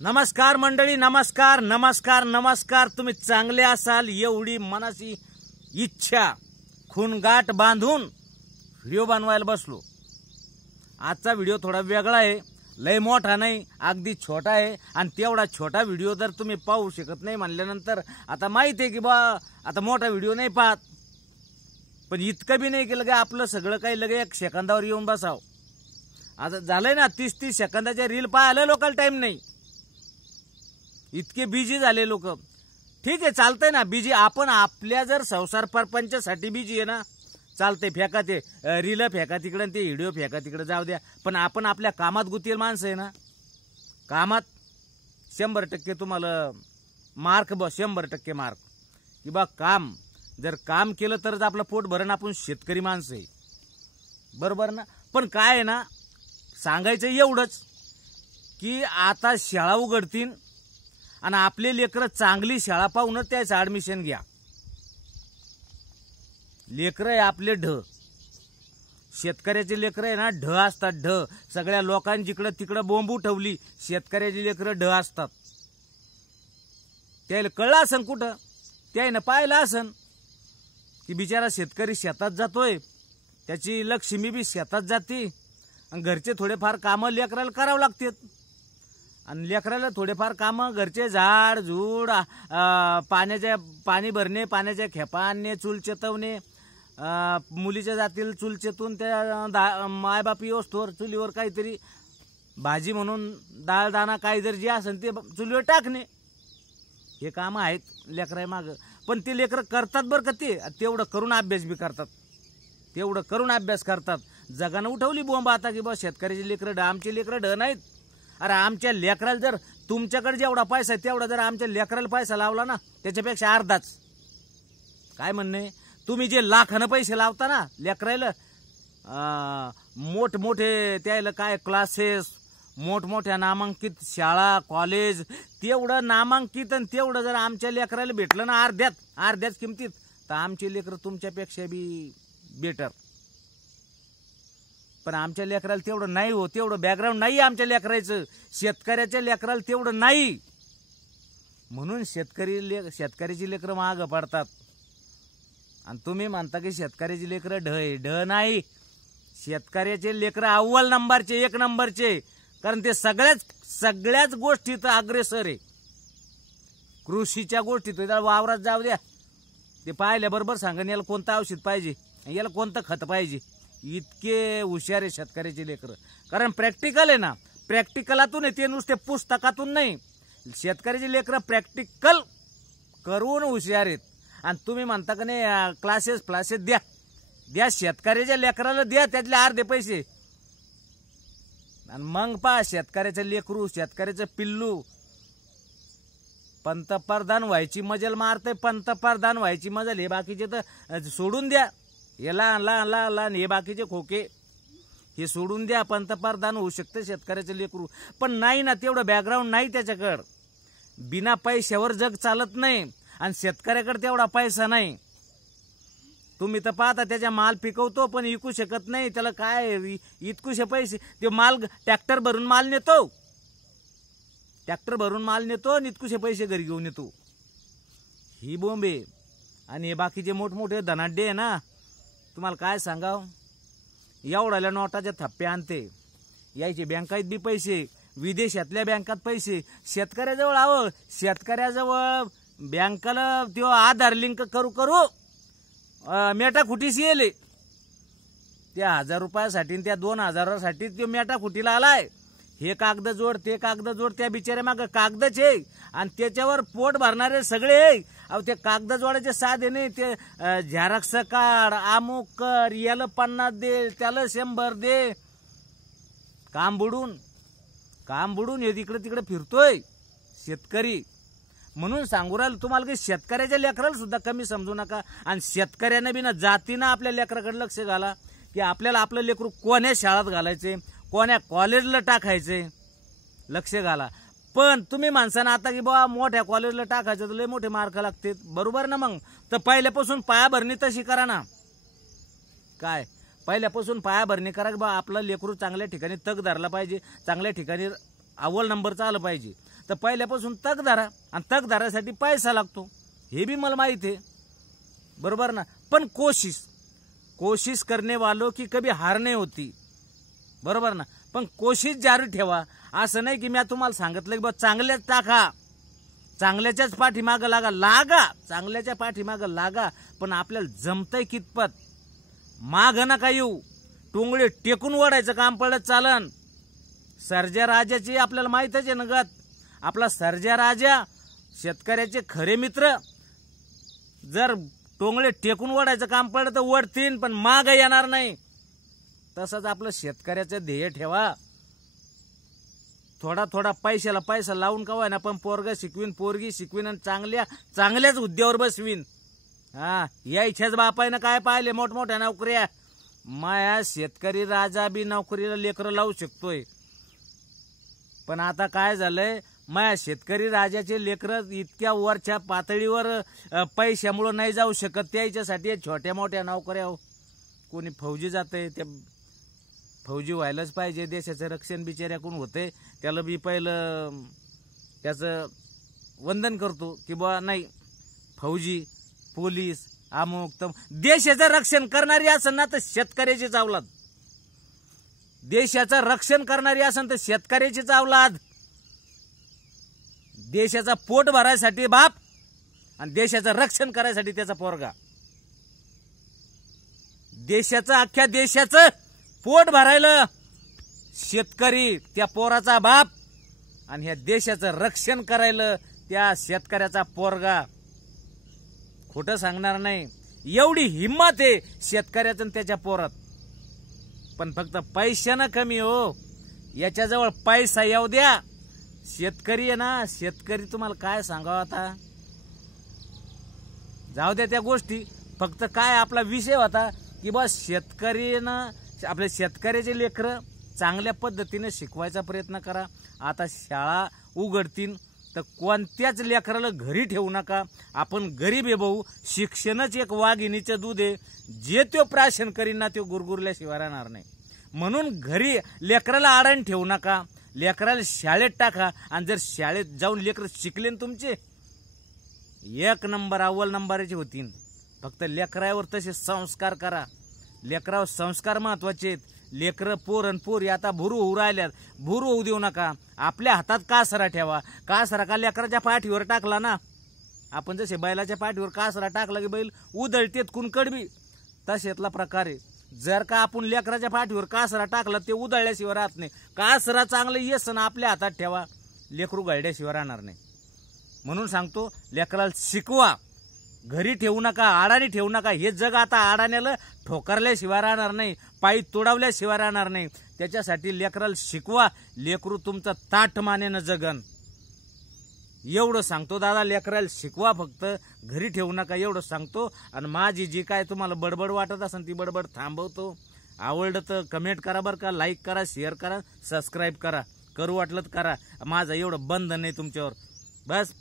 नमस्कार मंडळी, नमस्कार नमस्कार नमस्कार. तुम्ही चांगले असाल एवढी मनाची इच्छा खूनगाठ बांधून व्हिडिओ बनवायला बसलो. आजचा व्हिडिओ थोडा वेगळा आहे, लय मोठा नाही, अगदी छोटा आहे. आणि तेवढा छोटा व्हिडिओ जर तुम्ही पाहू शकत नाही म्हणल्यानंतर आता माहिती आहे की बा आता मोठा व्हिडिओ नाही पाहत, पण इतकं बी नाही केलं की आपलं सगळं काही लगे 1 सेकंदावर येऊन बसाव. आता झालंय ना 30-30 सेकंदाच्या रील पाहायला लोकल टाइम नाही, इतके बिजी झाले लोक. ठीक आहे, चालतंय ना बिजी. आपण आपल्या जर संसार परपंचासाठी बिजी आहे ना, चालतंय, फेका ते रील फेका तिकडे, ते व्हिडिओ फेका तिकडे, जाऊ द्या. पण आपण आपल्या कामात गुंतलेली माणसं आहे ना, कामात 100% तुम्हाला मार्क 100% मार्क की बा काम जर काम केलं तरच आपलं पोट भरण. आपण शेतकरी माणसं आहे, बरोबर ना. पण काय आहे ना, सांगायचं एवढंच की आता शाळा उघडतील आणि आपले लेकरं चांगली शाळा पाहूनच त्याचं ऍडमिशन घ्या. लेकरं आहे आपले ढ, शेतकऱ्याचे लेकरं आहे ना ढ असतात, ढ. सगळ्या लोकांनी जिकडं तिकडं बोंबू ठेवली, शेतकऱ्याची लेकरं ढ असतात. त्याला कळलं असन, कुठं त्यानं पाहिलं असन की बिचारा शेतकरी शेतात जातोय, त्याची लक्ष्मी बी शेतात जाते आणि घरचे थोडेफार कामं लेकराला करावं लागतात. आणि लेकराला थोडेफार कामं घरचे झाड झूड, पाणी भरणे, पाण्याच्या खेपा आणणे, चूल चेतवणे, मुलीच्या जातील चूल चेतून त्या मायबाप येऊस्तोवर चुलीवर काहीतरी भाजी म्हणून डाळ दाणा काही जर जे असेल ते चुलीवर टाकणे, हे कामं आहेत लेकरा मागं. पण ते लेकरं करतात बरं का, ते तेवढं करून अभ्यास बी करतात, तेवढं करून अभ्यास करतात. जगानं उठवली बोंब आता की बा शेतकऱ्याचे लेकरं ढ, आमचे लेकरं ढ नाहीत. अरे आमच्या लेकराला जर तुमच्याकडे जेवढा पैसा आहे तेवढा जर आमच्या लेकराला पैसा लावला ना, त्याच्यापेक्षा अर्धाच. काय म्हणणे, तुम्ही जे लाखानं पैसे लावता ना लेकराला, मोठमोठे त्याला काय क्लासेस, मोठमोठ्या नामांकित शाळा कॉलेज, तेवढं नामांकित आणि तेवढं जर आमच्या लेकराला भेटलं ना अर्ध्याच किमतीत, तर आमचे लेकरं तुमच्यापेक्षा बी बेटर. पण आमच्या लेकराला तेवढं नाही हो, तेवढं बॅकग्राऊंड नाही आमच्या लेकराचं. शेतकऱ्याच्या लेकराला तेवढं नाही, म्हणून शेतकऱ्याची लेकरं मागं पडतात. आणि तुम्ही म्हणता की शेतकऱ्याची लेकरं ढ आहे, ढ नाही. शेतकऱ्याचे लेकरं अव्वल नंबरचे, 1 नंबरचे, कारण ते सगळ्याच गोष्टीत अग्रेसर आहे. कृषीच्या गोष्टीत त्याला वावरात जाऊ द्या, ते पाहिल्याबरोबर सांगन याला कोणतं औषध पाहिजे, याला कोणतं खत पाहिजे. इतके हुशार आहे शेतकऱ्याचे लेकरं, कारण प्रॅक्टिकल आहे ना, प्रॅक्टिकलातून आहे ते, नुसते पुस्तकातून नाही. शेतकऱ्याचे लेकरं प्रॅक्टिकल करून हुशार आहेत. आणि तुम्ही म्हणता का नाही क्लासेस द्या शेतकऱ्याच्या लेकराला, द्या त्यातले अर्धे पैसे. आणि मग पहा शेतकऱ्याचं लेकरू, शेतकऱ्याचं पिल्लू पंतप्रधान व्हायची मजल मारते, पंतप्रधान व्हायची मजल. हे बाकीचे तर सोडून द्या, हे लहान हे बाकीचे खोके हे सोडून द्या. पंतप्रधान होऊ शकते शेतकऱ्याचं लेकरू, पण नाही ना, तेवढं बॅकग्राऊंड नाही त्याच्याकडं. बिना पैशावर जग चालत नाही, आणि शेतकऱ्याकडे तेवढा पैसा नाही. तुम्ही तर पाहता त्याच्या माल पिकवतो पण विकू शकत नाही, त्याला काय इतकुशे पैसे. ते माल ट्रॅक्टर भरून माल नेतो, आणि इतकुशे पैसे घरी घेऊन येतो. ही बोंबे. आणि हे बाकीचे मोठमोठे धनाढ्य आहे ना, तुम्हाला काय सांगाव, एवढ्याला नोटाच्या थप्पे आणते, यायचे बँकात बी पैसे, विदेशातल्या बँकात पैसे. शेतकऱ्याजवळ शेतकऱ्याजवळ बँकाला तो आधार लिंक करू मेटा खुटीशी येले. त्या 1000 रुपयासाठी, त्या 2000साठी तो मेटा खुटीला आलाय. हे कागद जोड, ते कागद जोड, त्या बिचाऱ्या माग कागदच आहे, आणि त्याच्यावर पोट भरणारे सगळे. अहो ते कागद जोडायचे साधे नाही, ते झेरॉक्स काढ, अमुक कर, याला 50 दे, त्याला 100 दे. काम बुडून हे इकडे तिकडे फिरतोय शेतकरी. म्हणून सांगू राहिलो तुम्हाला की शेतकऱ्याच्या लेकराला सुद्धा कमी समजू नका. आणि शेतकऱ्याने बी ना जातीनं आपल्या लेकराकडे लक्ष घाला की आपल्याला आपलं लेकरू कोण्या शाळेत घालायचे, कोण्या कॉलेजला टाकायचे, लक्ष घाला. पण तुम्ही माणसानं आता की बाबा मोठ्या कॉलेजला टाकायचं तर लय मोठे मार्क लागतात, बरोबर ना. मग तर पहिल्यापासून पायाभरणी तशी करा ना. काय पहिल्यापासून पायाभरणी करा की बा आपलं लेकरू चांगल्या ठिकाणी तग धरला पाहिजे, चांगल्या ठिकाणी अव्वल नंबरचं आलं पाहिजे. तर पहिल्यापासून तग धरा, आणि तग धरायसाठी पैसा लागतो, हे बी मला माहित आहे, बरोबर ना. पण कोशिश करने वालों की कभी हार नहीं होती, बरोबर ना. पण कोशिश जारी ठेवा. असं नाही की मी तुम्हाला सांगितलं की बा चांगल्याच टाका, चांगल्याच्याच पाठीमागं लागा, चांगल्याच्या पाठीमागं लागा, पण आपल्याला जमतंय कितपत. माग नका येऊ, टोंगळे टेकून ओढायचं काम पडलं चालन. सर्जा राजाची आपल्याला माहितच आहे ना गत. आपला सर्जा राजा शेतकऱ्याचे खरे मित्र. जर टोंगळे टेकून ओढायचं काम पडलं तर ओढतीन, पण माग येणार नाही. तसंच आपलं शेतकऱ्याचं ध्येय ठेवा. थोडा थोडा पैशाला पैसा लावून का होईना, पण पोरग शिकवीन, पोरगी शिकवीन, आणि चांगल्याच हुद्द्यावर बसवीन. यायच्याच बापायनं काय पाहिले मोठमोठ्या नोकऱ्या. माया शेतकरी राजा बी नोकरीला लेकरं लावू शकतोय. पण आता काय झालंय, माया शेतकरी राजाचे लेकरं इतक्या वरच्या पातळीवर पैशामुळे नाही जाऊ शकत. त्याच्यासाठी छोट्या मोठ्या नोकऱ्या. कोणी फौजी जाते, त्या फौजी व्हायलाच पाहिजे. देशाचं रक्षण बिचाऱ्याकडून होते, त्याला बी पहिलं त्याचं वंदन करतो की बा नाही, फौजी, पोलीस, अमुक तम. देशाचं रक्षण करणारी असेल ना तर शेतकऱ्याचीच अवलाद. देशाचं रक्षण करणारी असेल तर शेतकऱ्याचीच अवलाद. देशाचा पोट भरायसाठी बाप, आणि देशाचं रक्षण करायसाठी त्याचा पोरगा. देशाचं, अख्ख्या देशाचं पोट भरायला शेतकरी, त्या पोराचा बाप, आणि ह्या देशाचं रक्षण करायला त्या शेतकऱ्याचा पोरगा. खोटं सांगणार नाही, एवढी हिंमत आहे शेतकऱ्याचं आणि त्याच्या पोरात. पण फक्त पैशानं कमी हो, याच्याजवळ पैसा येऊ द्या. शेतकरी आहे ना, शेतकरी तुम्हाला काय सांगावं आता, जाऊ द्या त्या गोष्टी. फक्त काय आपला विषय होता की बस शेतकरीनं, आपल्या शेतकऱ्याचे लेकरं चांगल्या पद्धतीने शिकवायचा प्रयत्न करा. आता शाळा उघडतील तर कोणत्याच लेकराला घरी ठेवू नका. आपण गरीब आहे भाऊ, शिक्षणच एक वाघिणीचं दूध आहे. जे तो प्राशन करीन ना, तो गुरगुरल्याशिवाय राहणार नाही. म्हणून घरी लेकराला आडण ठेवू नका, लेकराला शाळेत टाका. आणि जर शाळेत जाऊन लेकर शिकले ना तुमचे, एक नंबर, अव्वल नंबराचे होतील. फक्त लेकरावर तसे संस्कार करा. लेकरावर संस्कार महत्वाचे आहेत. लेकरं पोरन पोरी आता भुरू होऊ राहिल्यात, भुरू होऊ देऊ नका. आपल्या हातात कासरा ठेवा. कासरा का लेकराच्या पाठीवर टाकला ना, आपण जसे बैलाच्या पाठीवर कासरा टाकला की बैल उधळतेत कुणकडबी, तशातला प्रकार आहे. जर का आपण लेकराच्या पाठीवर कासरा टाकला, ते उधळल्याशिवाय राहत नाही. कासरा चांगलं येस ना आपल्या हातात ठेवा, लेकरू गळड्याशिवाय राहणार नाही. म्हणून सांगतो, लेकराला शिकवा, घरी ठेवू नका, आडाणी ठेवू नका. हे जग आता आडाण्याला ठोकरल्याशिवाय राहणार नाही, पायी तोडावल्याशिवाय राहणार नाही. त्याच्यासाठी लेकराला शिकवा, लेकरू तुमचं ताठ मानेनं जगन. एवढं सांगतो दादा, लेकराला शिकवा, फक्त घरी ठेवू नका, एवढं सांगतो. आणि माझी जी काय तुम्हाला बडबड वाटत असेल ती बडबड थांबवतो. आवडलं तर कमेंट करा बरं का, लाईक करा, शेअर करा, सबस्क्राईब करा, करू वाटलं तर करा. माझं एवढं बंधन नाही तुमच्यावर. बस